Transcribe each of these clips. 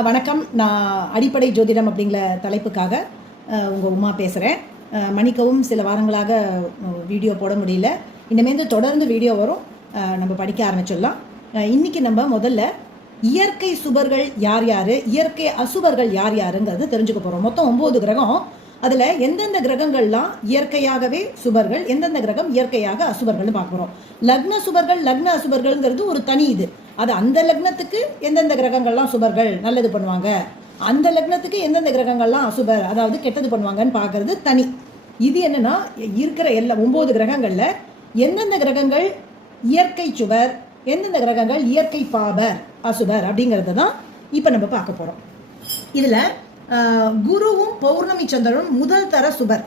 வணக்கம். நான் அடிப்படை ஜோதிடம் அப்படிங்கிற தலைப்புக்காக உங்கள் உமா பேசுகிறேன் மணிக்கவும் சில வாரங்களாக வீடியோ போட முடியல. இனிமேந்து தொடர்ந்து வீடியோ வரும். நம்ம படிக்க ஆரம்பிச்சிடலாம். இன்றைக்கி நம்ம முதல்ல இயற்கை சுபர்கள் யார் யார் இயற்கை அசுபர்கள் யார் யாருங்கிறது தெரிஞ்சுக்க போகிறோம் மொத்தம் ஒம்பது கிரகம். அதில் எந்தெந்த கிரகங்கள்லாம் இயற்கையாகவே சுபர்கள் எந்தெந்த கிரகம் இயற்கையாக அசுபர்கள்னு பார்க்க போகிறோம் லக்ன சுபர்கள் லக்ன அசுபர்கள்ங்கிறது ஒரு தனி இது. அது அந்த லக்னத்துக்கு எந்தெந்த கிரகங்கள்லாம் சுபர்கள் நல்லது பண்ணுவாங்க? அந்த லக்னத்துக்கு எந்தெந்த கிரகங்கள்லாம் அசுபர் அதாவது கெட்டது பண்ணுவாங்கன்னு பார்க்கறது தனி. இது என்னென்னா இருக்கிற எல்லா ஒம்பது கிரகங்களில் எந்தெந்த கிரகங்கள் இயற்கை சுவர் எந்தெந்த கிரகங்கள் இயற்கை பாபர் அசுபர் அப்படிங்கிறத தான் இப்போ நம்ம பார்க்க போகிறோம் இதில் குருவும் பௌர்ணமி சந்திரனும் முதல் தர சுபர்.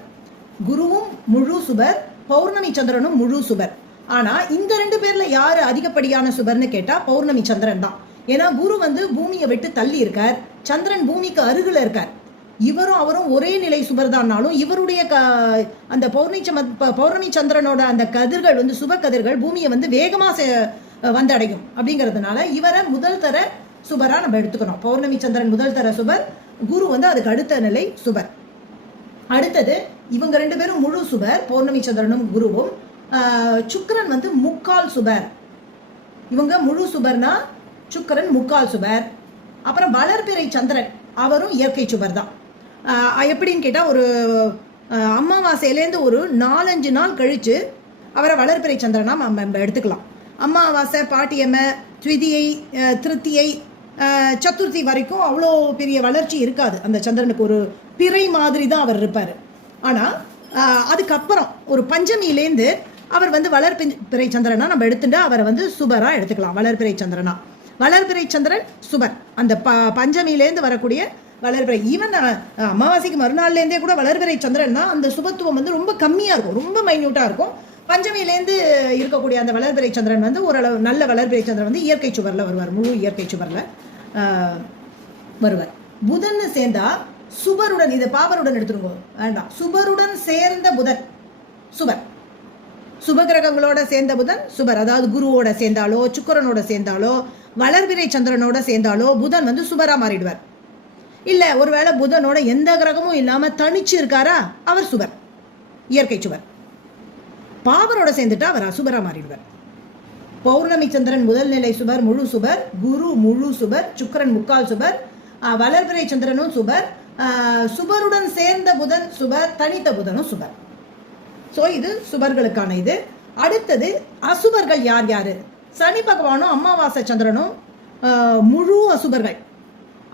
குருவும் முழு சுபர் பௌர்ணமி சந்திரனும் முழு சுபர். ஆனா இந்த ரெண்டு பேர்ல யாரு அதிகப்படியான சுபர்னு கேட்டா பௌர்ணமி சந்திரன் தான். ஏன்னா குரு வந்து பூமியை விட்டு தள்ளி இருக்கார். சந்திரன் பூமிக்கு அருகில் இருக்கார். இவரும் அவரும் ஒரே நிலை சுபர் தான்னாலும் இவருடைய க அந்த பௌர்ணமி சம- ப- பௌர்ணமி சந்திரனோட அந்த கதிர்கள் வந்து சுப கதிர்கள் பூமியை வந்து வேகமா வந்தடையும். அப்படிங்கிறதுனால இவரை முதல் தர சுபரா நம்ம எடுத்துக்கணும். பௌர்ணமி சந்திரன் முதல் தர சுபர் குரு வந்து அதுக்கு அடுத்த நிலை சுபர். அடுத்தது இவங்க ரெண்டு பேரும் முழு சுபர் பௌர்ணமி சந்திரனும் குருவும். சுக்கரன் வந்து முக்கால் சுபர். இவங்க முழு சுபர்னா சுக்கிரன் முக்கால் சுபர். அப்புறம் வளர்பிறை சந்திரன் அவரும் இயற்கை சுபர் தான் எப்படின்னு கேட்டால் ஒரு அமாவாசையிலேருந்து ஒரு நாலஞ்சு நாள் கழித்து அவரை வளர்பிறை சந்திரனாக நம்ம நம்ம எடுத்துக்கலாம். அமாவாசை பாட்டியம்மை த்விதியை திருத்தியை சதுர்த்தி வரைக்கும் அவ்வளோ பெரிய வளர்ச்சி இருக்காது. அந்த சந்திரனுக்கு ஒரு பிறை மாதிரி தான் அவர் இருப்பார். ஆனால் அதுக்கப்புறம் ஒரு பஞ்சமியிலேருந்து அவர் வந்து வளர்பிறை சந்திரனா நம்ம எடுத்துட்டு அவரை வந்து சுபரா எடுத்துக்கலாம் வளர்பிறை சந்திரனா. வளர்பிறை சந்திரன் சுபர். அந்த ப பஞ்சமியிலேருந்து வரக்கூடிய வளர்பிறை ஈவன் அமாவாசைக்கு மறுநாள்லேருந்தே கூட வளர்பிறை சந்திரன் தான் அந்த சுபத்துவம் வந்து ரொம்ப கம்மியாக இருக்கும் ரொம்ப மைன்யூட்டாக இருக்கும். பஞ்சமியிலேருந்து இருக்கக்கூடிய அந்த வளர்பிறை சந்திரன் வந்து ஓரளவு நல்ல வளர்பிறை சந்திரன் வந்து இயற்கை சுவரில் வருவார் முழு இயற்கை சுவரில். வருவார். புதன் சேர்ந்தா சுபருடன் இது பாபருடன் எடுத்துருங்க வேண்டாம். சுபருடன் சேர்ந்த புதன் சுபர். சுபகிரகங்களோட சேர்ந்த புதன் சுபர். அதாவது குருவோட சேர்ந்தாலோ சுக்கரனோட சேர்ந்தாலோ வளர்பிறை சந்திரனோட சேர்ந்தாலோ புதன் வந்து சுபரா மாறிடுவார். இல்லை ஒருவேளை புதனோட எந்த கிரகமும் இல்லாமல் தனிச்சு இருக்காரா? அவர் சுபர். இயற்கை சுவர் பாவரோட சேர்ந்துட்டா அவர் அசுபராக மாறிடுவார். பௌர்ணமி சந்திரன் முதல் நிலை சுபர் முழு சுபர். குரு முழு சுபர். சுக்கரன் முக்கால் சுபர். வளர்பிறை சந்திரனும் சுபர். சுபருடன் சேர்ந்த புதன் சுபர் தனித்த புதனும் சுபர். ஸோ இது சுபர்களுக்கான இது. அடுத்தது அசுபர்கள் யார் யார்? சனி பகவானும் அமாவாசை சந்திரனும் முழு அசுபர்கள்.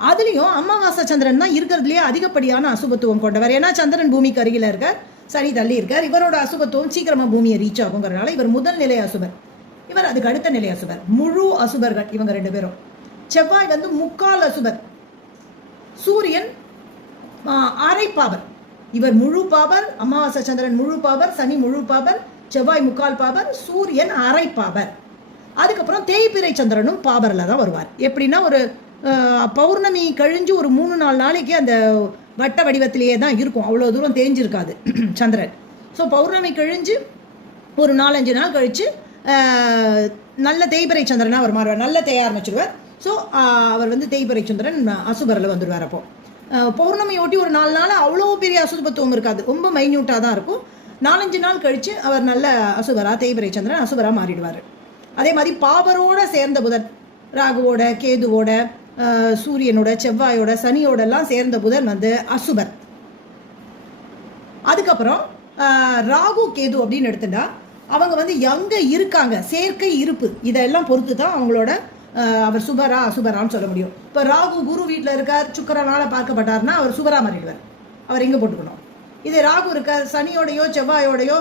அதுலேயும் அமாவாசை சந்திரன் தான் இருக்கிறதுலேயே அதிகப்படியான அசுபத்துவம் கொண்டவர். ஏன்னா சந்திரன் பூமிக்கு அருகில் இருக்கார் சனி தள்ளி இருக்கார். இவரோட அசுபத்துவம் சீக்கிரமாக பூமியை ரீச் ஆகுங்கிறனால இவர் முதல் நிலை அசுபர். இவர் அதுக்கு அடுத்த நிலை அசுபர். முழு அசுபர்கள் இவங்க ரெண்டு பேரும். செவ்வாய் வந்து முக்கால் அசுபர். சூரியன் அரைப்பாவர் அரை பாவர் இவர் முழு பாபர் அமாவாசை சந்திரன் முழு பாபர் சனி முழு பாபர் செவ்வாய் முக்கால் பாபர் சூரியன் அரை பாபர். அதுக்கப்புறம் தேய்பிறை சந்திரனும் பாபரில் தான் வருவார். எப்படின்னா ஒரு பௌர்ணமி கழிஞ்சு ஒரு மூணு நாலு நாளைக்கு அந்த வட்ட வடிவத்திலேயே தான் இருக்கும். அவ்வளோ தூரம் தேஞ்சிருக்காது சந்திரன். ஸோ பௌர்ணமி கழிஞ்சு ஒரு நாலஞ்சு நாள் கழித்து நல்ல தேய்பிறை சந்திரனாக அவர் மாறுவார் நல்ல தேய ஆரம்பிச்சிருவார். ஸோ அவர் வந்து தேய்பிறை சந்திரன் அசுபரில் வந்துடுவார் அப்போ. ஆஹ், பௌர்ணமி ஒட்டி ஒரு நாலு நாள் அவ்வளோ பெரிய அசுபத்துவம் இருக்காது. ரொம்ப மைன்யூட்டாக தான் இருக்கும். நாலஞ்சு நாள் கழித்து அவர் நல்ல அசுபரா தேய்பிரை சந்திரன் அசுபராக மாறிடுவார். அதே மாதிரி பாபரோட சேர்ந்த புதன் ராகுவோட கேதுவோட சூரியனோட செவ்வாயோட சனியோடெல்லாம் சேர்ந்த புதன் வந்து அசுபர் அதுக்கப்புறம் ராகு கேது அப்படின்னு எடுத்துட்டா அவங்க வந்து எங்கே இருக்காங்க சேர்க்கை இருப்பு இதெல்லாம் பொறுத்து தான் அவங்களோட அவர் சுபரா அசுபரான்னு சொல்ல முடியும். இப்போ ராகு குரு வீட்டில் இருக்கார் சுக்கரனால் பார்க்கப்பட்டார்னா அவர் சுபரா மாறிடுவார். அவர் எங்கே போட்டுக்கணும். இதே ராகு இருக்கார் சனியோடையோ செவ்வாயோடையோ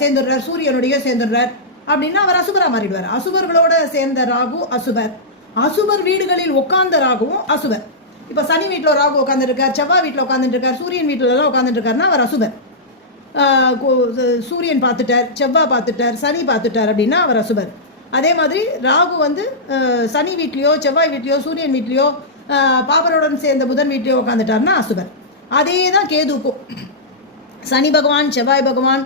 சேர்ந்துடுறார் சூரியனுடையோ சேர்ந்துடுறார் அப்படின்னா அவர் அசுபரா மாறிடுவார். அசுபர்களோட சேர்ந்த ராகு அசுபர். அசுபர் வீடுகளில் உட்கார்ந்த ராகுவும் அசுபர். இப்போ சனி வீட்டில் ராகு உட்காந்துருக்கார் செவ்வாய் வீட்டில் உட்காந்துட்டு இருக்கார் சூரியன் வீட்டில் எல்லாம் உட்காந்துட்டு இருக்காருன்னா அவர் அசுபர். சூரியன் பார்த்துட்டார் செவ்வாய் பார்த்துட்டார் சனி பார்த்துட்டார் அப்படின்னா அவர் அசுபர். அதே மாதிரி ராகு வந்து சனி வீட்லேயோ செவ்வாய் வீட்லேயோ சூரியன் வீட்லேயோ பாபருடன் சேர்ந்த புதன் வீட்லேயோ உட்காந்துட்டார்னா அசுபர். அதே தான் கேதுக்கும் சனி பகவான் செவ்வாய் பகவான்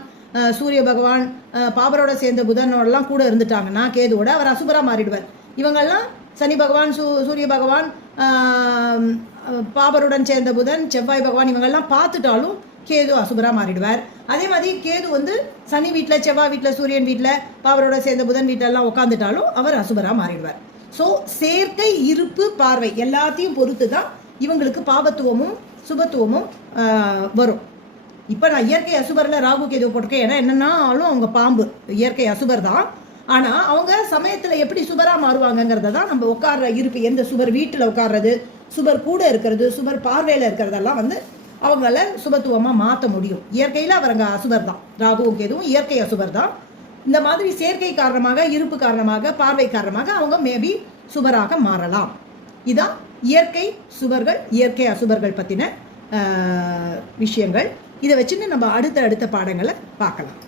சூரிய பகவான் பாபரோட சேர்ந்த புதனோடலாம் கூட இருந்துட்டாங்கன்னா கேதுவோட அவர் அசுபராக மாறிடுவார். இவங்கெல்லாம் சனி பகவான் சூ சூரிய பகவான் பாபருடன் சேர்ந்த புதன் செவ்வாய் பகவான் இவங்கெல்லாம் பார்த்துட்டாலும் கேது அசுபராக மாறிடுவார். அதே மாதிரி கேது வந்து சனி வீட்டில் செவ்வாய் வீட்டில் சூரியன் வீட்டில் பாவரோட சேர்ந்த புதன் வீட்டிலலாம் உட்காந்துட்டாலும் அவர் அசுபராக மாறிடுவார். ஸோ சேர்க்கை இருப்பு பார்வை எல்லாத்தையும் பொறுத்து தான் இவங்களுக்கு பாபத்துவமும் சுபத்துவமும் வரும். இப்போ நான் இயற்கை அசுபரில் ராகு கேது போட்டிருக்கேன். ஏன்னா என்னன்னாலும் அவங்க பாம்பு. இயற்கை அசுபர் தான். ஆனால் அவங்க சமயத்தில் எப்படி சுபராக மாறுவாங்கங்கிறத தான் நம்ம உட்கார்ற இருப்பு எந்த சுபர் வீட்டில் உட்கார்றது சுபர் கூட இருக்கிறது சுபர் பார்வையில் இருக்கிறதெல்லாம் வந்து அவங்கள சுபத்துவமாக மாற்ற முடியும். இயற்கையில் அவரங்க அசுபர் தான் ராகுவும் கேதுவும் இயற்கை அசுபர் தான் இந்த மாதிரி சேர்க்கை காரணமாக இருப்பு காரணமாக பார்வை காரணமாக அவங்க மேபி சுபராக மாறலாம். இதான் இயற்கை சுபர்கள் இயற்கை அசுபர்கள் பற்றின விஷயங்கள். இதை வச்சுன்னு நம்ம அடுத்த அடுத்த பாடங்களை பார்க்கலாம்.